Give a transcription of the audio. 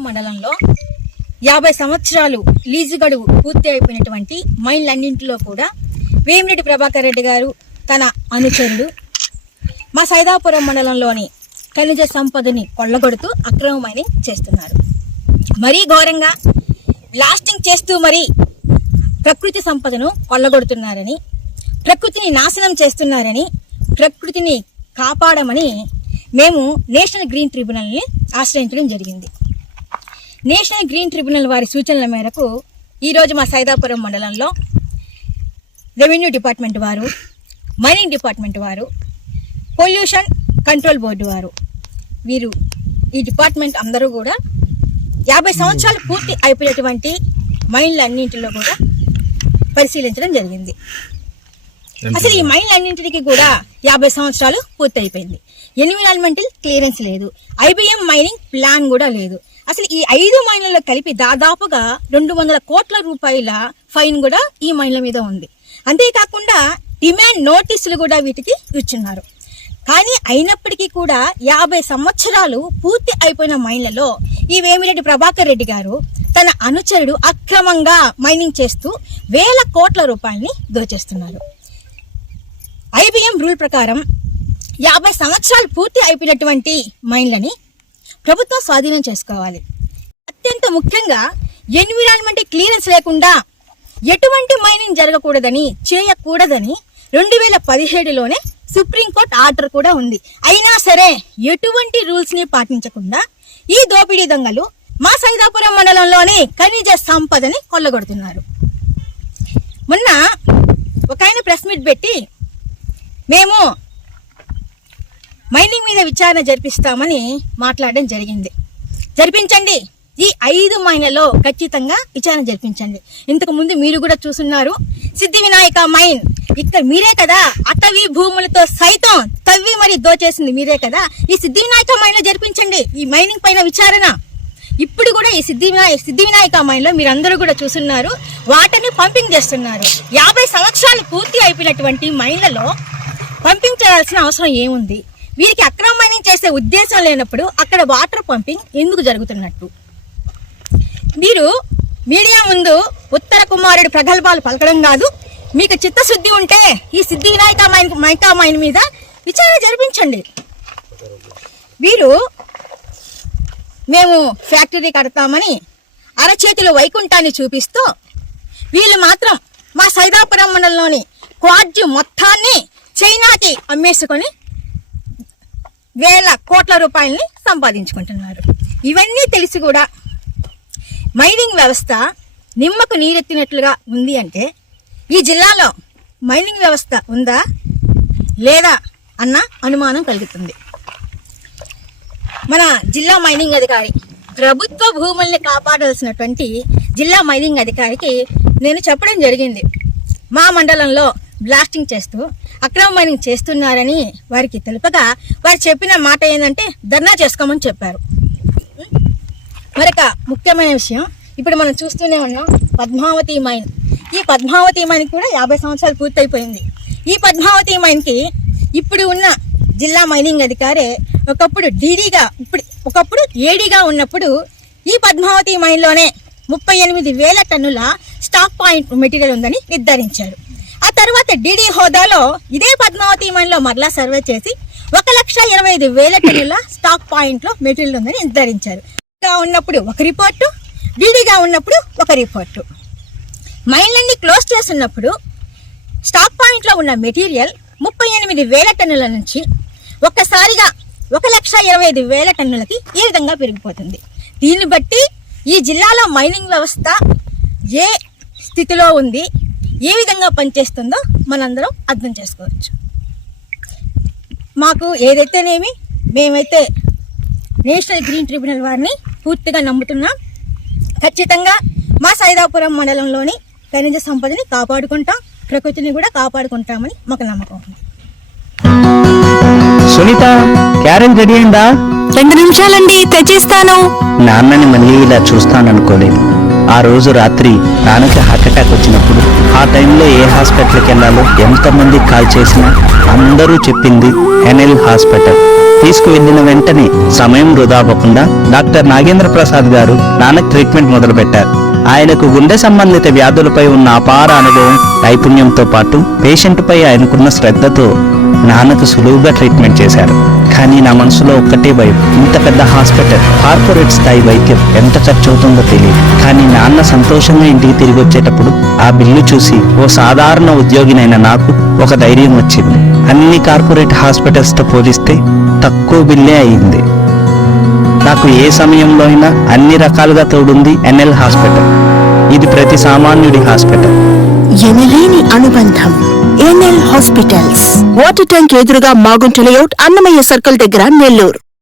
సైదాపురం మండలంలో 50 సంవత్సరాలు లీజు గడువు పూర్తి అయిపోయినటువంటి మైన్లన్నింటిలో కూడా వేమిరెడ్డి ప్రభాకర్ రెడ్డి గారు తన అనుచరుడు మా సైదాపురం మండలంలోని ఖనిజ సంపదని కొల్లగొడుతూ అక్రమ మైనింగ్ చేస్తున్నారు. మరీ ఘోరంగా బ్లాస్టింగ్ చేస్తూ మరీ ప్రకృతి సంపదను కొల్లగొడుతున్నారని, ప్రకృతిని నాశనం చేస్తున్నారని, ప్రకృతిని కాపాడమని మేము నేషనల్ గ్రీన్ ట్రిబ్యునల్ని ఆశ్రయించడం జరిగింది. నేషనల్ గ్రీన్ ట్రిబ్యునల్ వారి సూచనల మేరకు ఈరోజు మా సైదాపురం మండలంలో రెవెన్యూ డిపార్ట్మెంట్ వారు, మైనింగ్ డిపార్ట్మెంట్ వారు, పొల్యూషన్ కంట్రోల్ బోర్డు వారు, వీరు ఈ డిపార్ట్మెంట్ అందరూ కూడా 50 సంవత్సరాలు పూర్తి అయిపోయినటువంటి మైన్లన్నింటిలో కూడా పరిశీలించడం జరిగింది. అసలు ఈ మైన్లన్నింటికి కూడా 50 సంవత్సరాలు పూర్తి అయిపోయింది. ఎన్విరాన్మెంటల్ క్లియరెన్స్ లేదు, ఐబిఎం మైనింగ్ ప్లాన్ కూడా లేదు. అసలు ఈ 5 మైన్లలో కలిపి దాదాపుగా 200 కోట్ల రూపాయల ఫైన్ కూడా ఈ మైన్ల మీద ఉంది. అంతేకాకుండా డిమాండ్ నోటీసులు కూడా వీటికి ఇచ్చున్నారు. కానీ అయినప్పటికీ కూడా 50 సంవత్సరాలు పూర్తి అయిపోయిన మైన్లలో ఈ వేమిరెడ్డి ప్రభాకర్ రెడ్డి గారు తన అనుచరుడు అక్రమంగా మైనింగ్ చేస్తూ 1000 కోట్ల రూపాయలని దోచేస్తున్నారు. ఐబిఎం రూల్ ప్రకారం 50 సంవత్సరాలు పూర్తి అయిపోయినటువంటి మైన్లని ప్రభుత్వం స్వాధీనం చేసుకోవాలి. అత్యంత ముఖ్యంగా ఎన్విరాన్మెంట్ క్లియరెన్స్ లేకుండా ఎటువంటి మైనింగ్ జరగకూడదని, చేయకూడదని 2017లోనే సుప్రీంకోర్టు ఆర్డర్ కూడా ఉంది. అయినా సరే ఎటువంటి రూల్స్ ని పాటించకుండా ఈ దోపిడీ దొంగలు మా సైదాపురం మండలంలోని ఖనిజ సంపదని కొల్లగొడుతున్నారు. మొన్న ఒక ఆయన ప్రెస్ మీట్ పెట్టి మేము మైనింగ్ మీద విచారణ జరిపిస్తామని మాట్లాడడం జరిగింది. జరిపించండి, ఈ 5 మైన్లలో ఖచ్చితంగా విచారణ జరిపించండి. ఇంతకు ముందు మీరు కూడా చూస్తున్నారు, సిద్ధి వినాయక మైన్ ఇక్కడ మీరే కదా, అటవీ భూములతో సైతం తవ్వి మరి దోచేసింది మీరే కదా. ఈ సిద్ధి వినాయక మైన్ లో జరిపించండి ఈ మైనింగ్ పైన విచారణ. ఇప్పుడు కూడా ఈ సిద్ధి వినాయక మైన్ లో మీరందరూ కూడా చూస్తున్నారు, వాటర్ని పంపింగ్ చేస్తున్నారు. 50 సంవత్సరాలు పూర్తి అయిపోయినటువంటి మైన్లలో పంపింగ్ చేయాల్సిన అవసరం ఏముంది? వీరికి అక్రమ మైనింగ్ చేసే ఉద్దేశం లేనప్పుడు అక్కడ వాటర్ పంపింగ్ ఎందుకు జరుగుతున్నట్టు? మీరు మీడియా ముందు ఉత్తర కుమారుడు ప్రగల్భాలు పలకడం కాదు, మీకు చిత్తశుద్ధి ఉంటే ఈ సిద్ధి వినాయక మైన్ మీద విచారణ జరిపించండి. వీరు మేము ఫ్యాక్టరీ కడతామని అరచేతిలో వైకుంఠాన్ని చూపిస్తూ వీళ్ళు మాత్రం మా సైదాపురం మండలంలోని క్వాడ్జి మొత్తాన్ని చైనాకి అమ్మేసుకొని 1000 కోట్ల రూపాయలని సంపాదించుకుంటున్నారు. ఇవన్నీ తెలిసి కూడా మైనింగ్ వ్యవస్థ నిమ్మకు నీరెత్తినట్లుగా ఉంది అంటే ఈ జిల్లాలో మైనింగ్ వ్యవస్థ ఉందా లేదా అన్న అనుమానం కలుగుతుంది. మన జిల్లా మైనింగ్ అధికారి, ప్రభుత్వ భూముల్ని కాపాడాల్సినటువంటి జిల్లా మైనింగ్ అధికారికి నేను చెప్పడం జరిగింది, మా మండలంలో బ్లాస్టింగ్ చేస్తూ అక్రమ మైనింగ్ చేస్తున్నారని వారికి తెలుపగా వారు చెప్పిన మాట ఏంటంటే ధర్నా చేసుకోమని చెప్పారు. మరొక ముఖ్యమైన విషయం, ఇప్పుడు మనం చూస్తూనే ఉన్నాం పద్మావతి మైన్. ఈ పద్మావతి మైన్ కూడా 50 సంవత్సరాలు పూర్తయిపోయింది. ఈ పద్మావతి మైన్కి ఇప్పుడు ఉన్న జిల్లా మైనింగ్ అధికారే ఒకప్పుడు ఒకప్పుడు ఏడీగా ఉన్నప్పుడు ఈ పద్మావతి మైన్లోనే 38,000 టన్నుల స్టాక్ పాయింట్ మెటీరియల్ ఉందని నిర్ధారించారు. ఆ తర్వాత డీడీ హోదాలో ఇదే పద్మావతి మైన్లో మరలా సర్వే చేసి 1,25,000 టన్నుల స్టాక్ పాయింట్లో మెటీరియల్ ఉందని నిర్ధారించారు. ఉన్నప్పుడు ఒక రిపోర్టు, డీడీగా ఉన్నప్పుడు ఒక రిపోర్టు. మైన్లన్నీ క్లోజ్ చేస్తున్నప్పుడు స్టాక్ పాయింట్లో ఉన్న మెటీరియల్ 38,000 టన్నుల నుంచి ఒక్కసారిగా 1,25,000 టన్నులకి ఈ విధంగా పెరిగిపోతుంది. దీన్ని బట్టి ఈ జిల్లాలో మైనింగ్ వ్యవస్థ ఏ స్థితిలో ఉంది, ఏ విధంగా పనిచేస్తుందో మనందరం అర్థం చేసుకోవచ్చు. మాకు ఏదైతేనేమి మేమైతే నేషనల్ గ్రీన్ ట్రిబ్యునల్ వారిని పూర్తిగా నమ్ముతున్నాం. ఖచ్చితంగా మా సైదాపురం మండలంలోని ఖనిజ సంపదని కాపాడుకుంటాం, ప్రకృతిని కూడా కాపాడుకుంటామని మాకు నమ్మకం ఉంది. సునీత, క్యారెన్ రెడీ అయిందా? 2 నిమిషాలండి, తెచ్చిస్తాను. నాన్నని మళ్ళీ ఇలా చూస్తాననుకోలేదు. ఆ రోజు రాత్రి నాన్నకి హార్ట్ అటాక్ వచ్చినప్పుడు ఆ టైంలో ఏ హాస్పిటల్కి వెళ్ళాలో ఎంతమంది కాల్ చేసినా అందరూ చెప్పింది ఎన్ఎల్ హాస్పిటల్. తీసుకువెళ్ళిన వెంటనే సమయం వృధా అవ్వకుండా డాక్టర్ నాగేంద్ర ప్రసాద్ గారు నాన్నకు ట్రీట్మెంట్ మొదలుపెట్టారు. ఆయనకు గుండె సంబంధిత వ్యాధులపై ఉన్న అపార అనుభవం, నైపుణ్యంతో పాటు పేషెంట్పై ఆయనకున్న శ్రద్ధతో నాన్నకు సులువుగా ట్రీట్మెంట్ చేశారు. కానీ నా మనసులో ఒక్కటే భయం, ఇంత పెద్ద హాస్పిటల్, కార్పొరేట్ స్థాయి వైద్యం ఎంత ఖర్చు అవుతుందో తెలియదు. కానీ నాన్న సంతోషంగా ఇంటికి తిరిగి వచ్చేటప్పుడు ఆ బిల్లు చూసి ఓ సాధారణ ఉద్యోగినైన నాకు ఒక ధైర్యం వచ్చింది. అన్ని కార్పొరేట్ హాస్పిటల్స్ తో పోలిస్తే తక్కువ బిల్లే అయింది. నాకు ఏ సమయంలో అయినా అన్ని రకాలుగా తోడుంది ఎన్ఎల్ హాస్పిటల్. ఇది ప్రతి సామాన్యుడి హాస్పిటల్. ఎనలేని అనుబంధం. ఎన్ఎల్ హాస్పిటల్స్, వాటర్ ట్యాంక్ ఎదురుగా మాగుంట లేఅవుట్, అన్నమయ్య సర్కిల్ దగ్గర, నెల్లూరు.